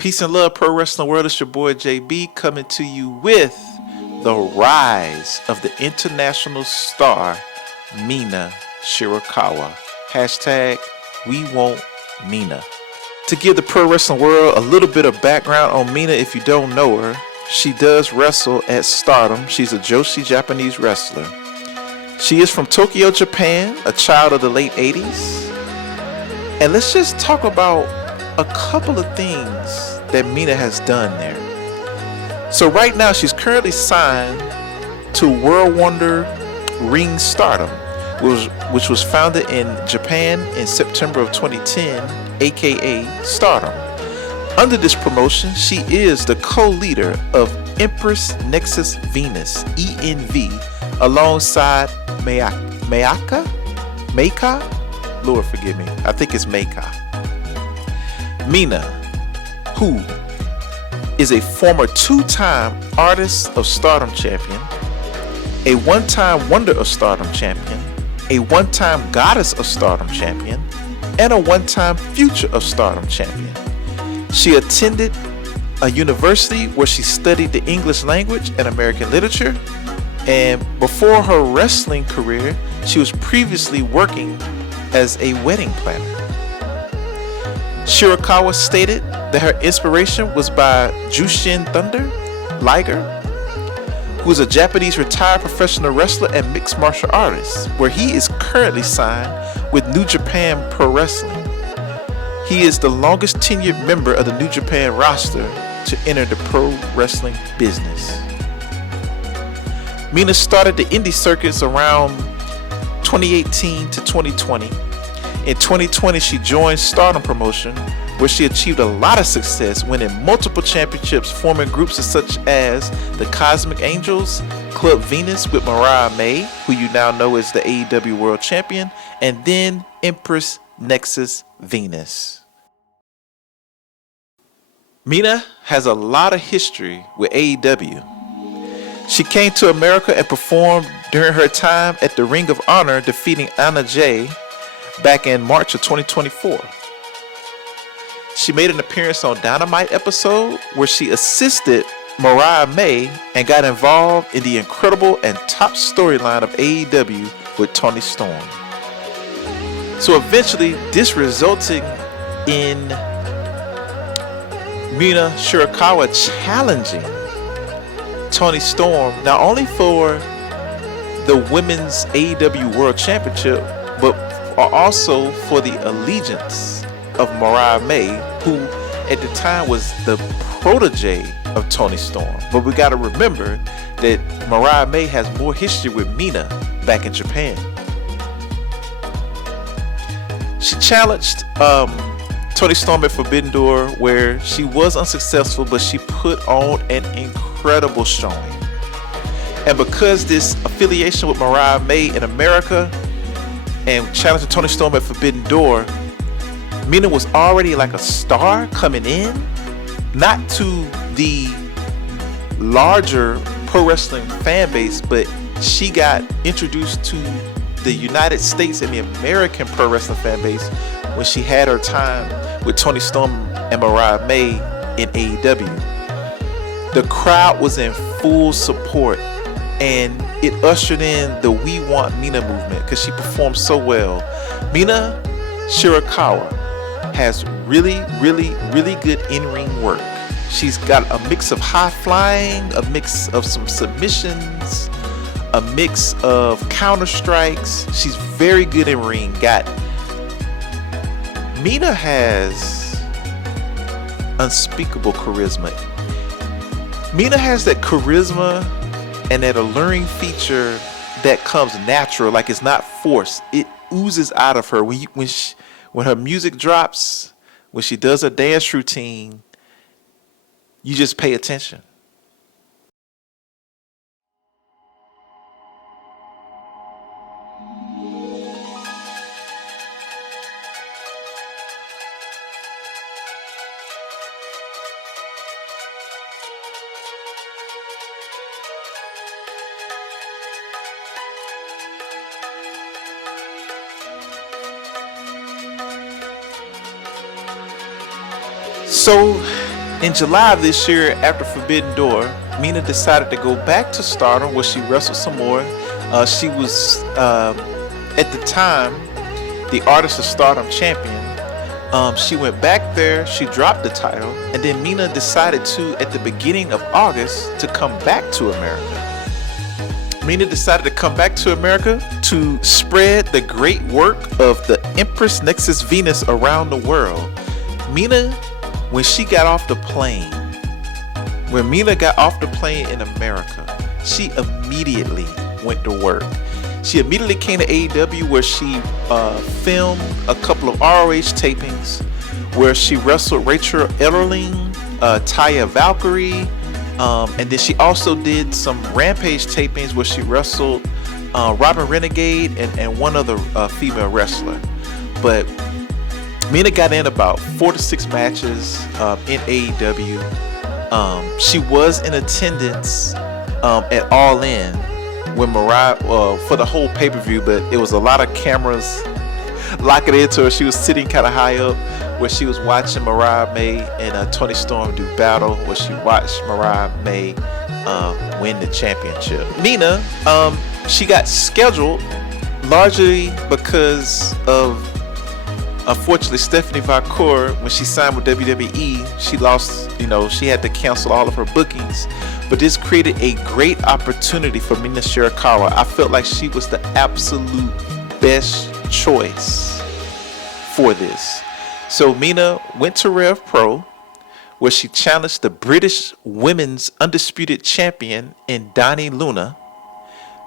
Peace and love, pro wrestling world. It's your boy JB coming to you with the rise of the international star Mina Shirakawa. Hashtag WeWantMina. To give the pro wrestling world a little bit of background on Mina, if you don't know her, she does wrestle at Stardom. She's a Joshi Japanese wrestler. She is from Tokyo, Japan, a child of the late 80s. And let's just talk about a couple of things that Mina has done there. So right now she's currently signed to World Wonder Ring Stardom, which was founded in Japan in September of 2010, aka Stardom. Under this promotion, she is the co-leader of Empress Nexus Venus, ENV, alongside Meika? Lord forgive me, I think it's Meika. Mina, who is a former two-time Artist of Stardom champion, a one-time Wonder of Stardom champion, a one-time Goddess of Stardom champion, and a one-time Future of Stardom champion. She attended a university where she studied the English language and American literature, and before her wrestling career, she was previously working as a wedding planner. Shirakawa stated that her inspiration was by Jushin Thunder Liger, who is a Japanese retired professional wrestler and mixed martial artist, where he is currently signed with New Japan Pro Wrestling. He is the longest tenured member of the New Japan roster to enter the pro wrestling business. Mina started the indie circuits around 2018 to 2020. In 2020, she joined Stardom Promotion, where she achieved a lot of success, winning multiple championships, forming groups such as the Cosmic Angels, Club Venus with Mariah, who you now know as the AEW World Champion, and then Empress Nexus Venus. Mina has a lot of history with AEW. She came to America and performed during her time at the Ring of Honor, defeating Anna Jay back in March of 2024. She made an appearance on Dynamite episode where she assisted Mariah and got involved in the incredible and top storyline of AEW with Toni Storm. So eventually this resulted in Mina Shirakawa challenging Toni Storm not only for the Women's AEW World Championship, but also for the allegiance of Mariah, who at the time was the protege of Toni Storm. But we got to remember that Mariah has more history with Mina back in Japan. She challenged Toni Storm at Forbidden Door, where she was unsuccessful, but she put on an incredible showing. And because this affiliation with Mariah in America and challenging Toni Storm at Forbidden Door, Mina was already like a star coming in, not to the larger pro wrestling fan base, but she got introduced to the United States and the American pro wrestling fan base when she had her time with Toni Storm and Mariah in AEW. The crowd was in full support, and it ushered in the WeWantMina movement because she performed so well. Mina Shirakawa has really good in-ring work. She's got a mix of high flying, a mix of some submissions, a mix of counter strikes. She's very good in ring. Mina has unspeakable charisma. Mina has that charisma and that alluring feature that comes natural, like it's not forced. It oozes out of her when her music drops, when she does her dance routine. You just pay attention. So In July of this year, after Forbidden Door, Mina decided to go back to Stardom where she wrestled some more. She was, at the time, the Artist of Stardom champion. She went back there, she dropped the title, and then Mina decided to, at the beginning of August, to come back to America. Mina decided to come back to America to spread the great work of the Empress Nexus Venus around the world. Mina, when Mina got off the plane in America, she immediately went to work. She immediately came to AEW where she filmed a couple of ROH tapings where she wrestled Rachel Ellerling, Taya Valkyrie, and then she also did some Rampage tapings where she wrestled Robin Renegade and one other female wrestler. But Mina got in about 4 to 6 matches in AEW. She was in attendance at All In when Mariah, for the whole pay-per-view, but it was a lot of cameras locking into her. She was sitting kind of high up where she was watching Mariah May and Toni Storm do battle, where she watched Mariah May win the championship. Mina, she got scheduled largely because of, unfortunately, Stephanie Vaquer, when she signed with WWE, she lost, she had to cancel all of her bookings. But this created a great opportunity for Mina Shirakawa. I felt like she was the absolute best choice for this. So Mina went to Rev Pro, where she challenged the British Women's Undisputed Champion in Dani Luna.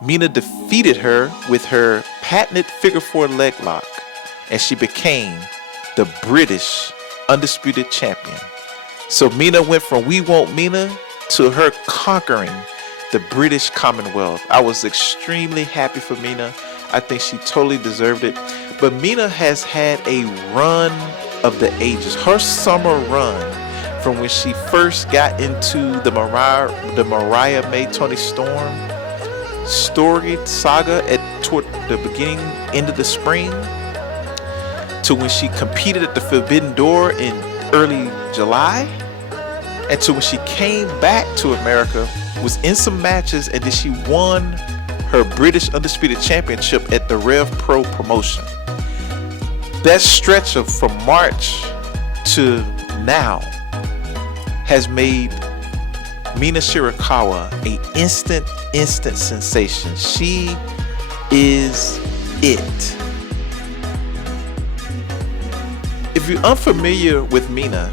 Mina defeated her with her patented figure 4 leg lock, and she became the British Undisputed Champion. So Mina went from WeWantMina to her conquering the British Commonwealth. I was extremely happy for Mina. I think she totally deserved it. But Mina has had a run of the ages. Her summer run from when she first got into the Mariah May Toni Storm story saga toward the end of the spring, to when she competed at the Forbidden Door in early July, and to when she came back to America, was in some matches, and then she won her British Undisputed Championship at the Rev Pro promotion. That stretch of from March to now has made Mina Shirakawa an instant sensation. She is it. If you're unfamiliar with Mina,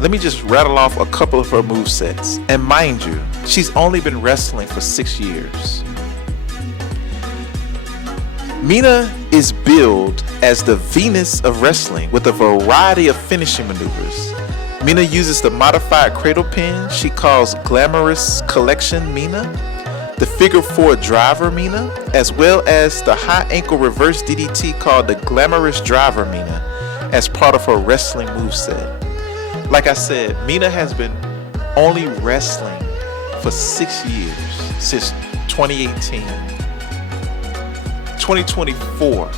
let me just rattle off a couple of her movesets. And mind you, she's only been wrestling for 6 years. Mina is billed as the Venus of wrestling with a variety of finishing maneuvers. Mina uses the modified cradle pin she calls Glamorous Collection Mina, the figure 4 driver Mina, as well as the high ankle reverse DDT called the Glamorous Driver Mina as part of her wrestling moveset. Like I said, Mina has been only wrestling for 6 years, since 2018. 2024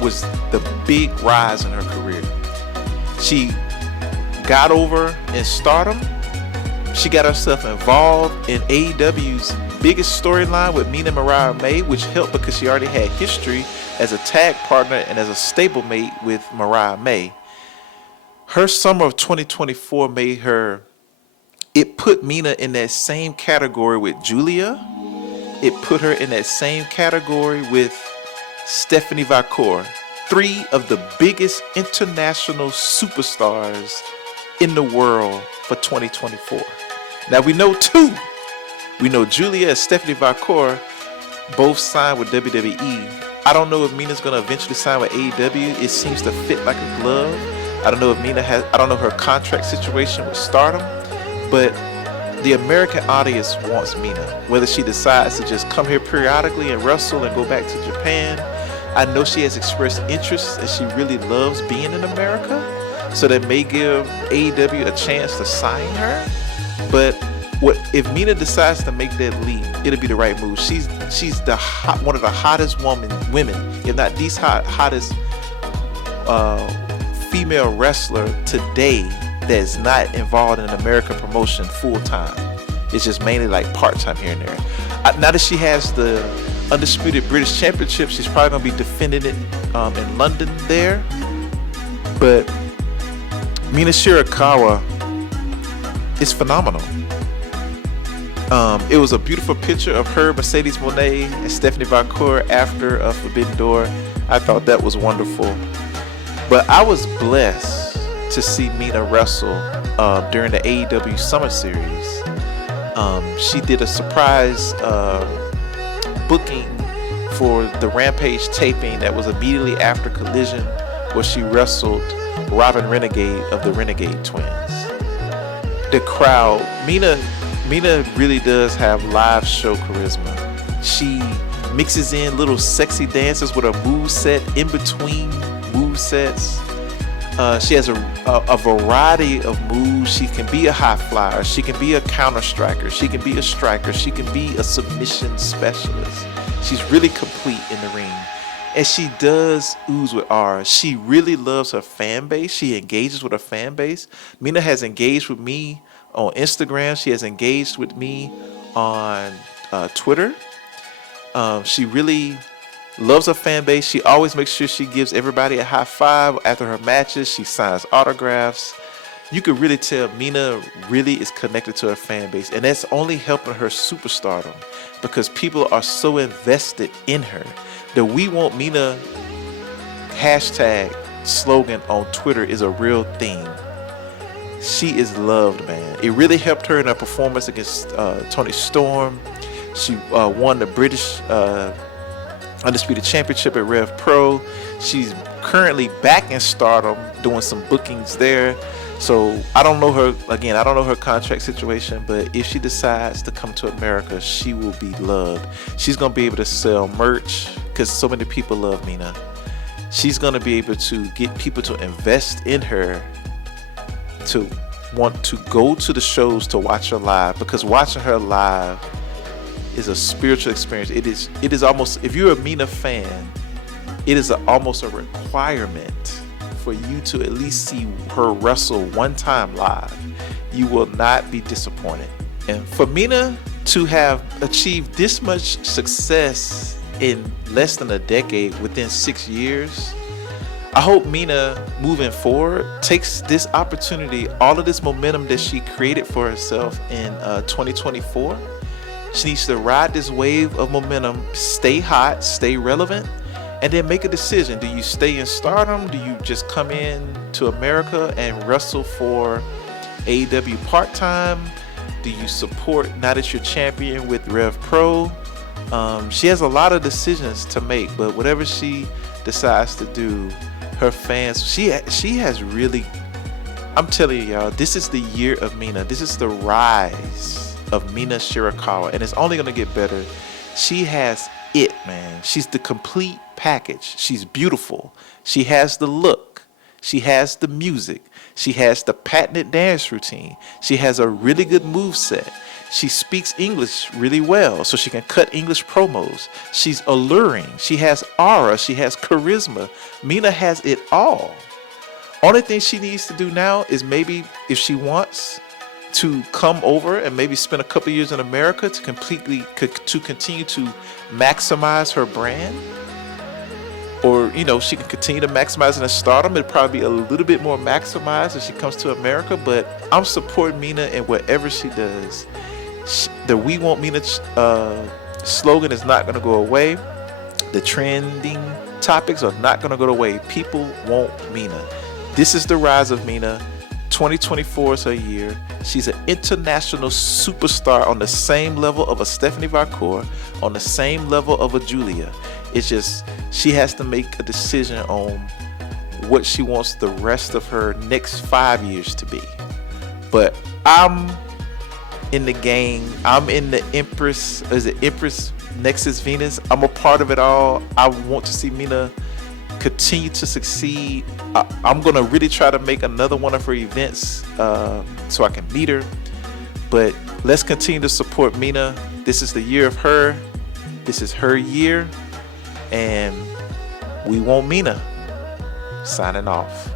was the big rise in her career. She got over in Stardom. She got herself involved in AEW's biggest storyline with Mina and Mariah May, which helped because she already had history as a tag partner and as a stablemate with Mariah May. Her summer of 2024 it put Mina in that same category with Giulia. It put her in that same category with Stephanie Vaquer, 3 of the biggest international superstars in the world for 2024. Now we know 2. We know Giulia and Stephanie Vaquer both signed with WWE. I don't know if Mina's going to eventually sign with AEW. It seems to fit like a glove. I don't know if I don't know her contract situation with Stardom, but the American audience wants Mina. Whether she decides to just come here periodically and wrestle and go back to Japan, I know she has expressed interest and she really loves being in America, so that may give AEW a chance to sign her. But if Mina decides to make that leap, it'll be the right move. She's one of the hottest women, if not the hottest female wrestler today that's not involved in an American promotion full time. It's just mainly like part time here and there. Now that she has the Undisputed British Championship, she's probably gonna be defending it in London there. But Mina Shirakawa is phenomenal. It was a beautiful picture of her, Mercedes Moné, and Stephanie Vaquer after Forbidden Door. I thought that was wonderful. But I was blessed to see Mina wrestle during the AEW Summer Series. She did a surprise booking for the Rampage taping that was immediately after Collision, where she wrestled Robin Renegade of the Renegade Twins. The crowd, Mina really does have live show charisma. She mixes in little sexy dances with a moveset in between movesets. She has a variety of moves. She can be a high flyer. She can be a counter striker. She can be a striker. She can be a submission specialist. She's really complete in the ring. And she does ooze with aura. She really loves her fan base. She engages with her fan base. Mina has engaged with me on Instagram. She has engaged with me on Twitter. She really loves her fan base. She always makes sure she gives everybody a high five after her matches. She signs autographs. You could really tell Mina really is connected to her fan base, and that's only helping her superstardom because people are so invested in her. The WeWantMina hashtag slogan on Twitter is a real thing. She is loved, man. It really helped her in her performance against Toni Storm. She won the British Undisputed Championship at Rev Pro. She's currently back in Stardom doing some bookings there. So I don't know her, again, I don't know her contract situation, but if she decides to come to America, she will be loved. She's going to be able to sell merch because so many people love Mina. She's going to be able to get people to invest in her, to want to go to the shows to watch her live, because watching her live is a spiritual experience. It is almost, if you're a Mina fan, it is almost a requirement for you to at least see her wrestle one time live. You will not be disappointed. And for Mina to have achieved this much success in less than a decade, within 6 years, I hope Mina moving forward takes this opportunity, all of this momentum that she created for herself in 2024. She needs to ride this wave of momentum, stay hot, stay relevant, and then make a decision. Do you stay in Stardom? Do you just come in to America and wrestle for AEW part-time? Do you support, now that you're champion, with Rev Pro? She has a lot of decisions to make, but whatever she decides to do, her fans, she has really, I'm telling you, y'all, this is the year of Mina. This is the rise of Mina Shirakawa, and it's only going to get better. She has it, man. She's the complete package. She's beautiful. She has the look. She has the music. She has the patented dance routine. She has a really good moveset. She speaks English really well, so she can cut English promos. She's alluring. She has aura. She has charisma. Mina has it all. Only thing she needs to do now is, maybe if she wants to come over and maybe spend a couple years in America to continue to maximize her brand, or she can continue to maximize in a Stardom. It'll probably be a little bit more maximized if she comes to America, but I'm supporting Mina in whatever she does. The WeWantMina slogan is not going to go away. The trending topics are not going to go away. People want Mina. This is the rise of Mina. 2024 is her year. She's an international superstar on the same level of a Stephanie Vaquer, on the same level of a Giulia. It's just, she has to make a decision on what she wants the rest of her next 5 years to be. But I'm in the game. I'm in the Empress Nexus Venus. I'm a part of it all. I want to see Mina continue to succeed. I'm gonna really try to make another one of her events so I can meet her. But let's continue to support Mina. This is the year of her. This is her year, and WeWantMina signing off.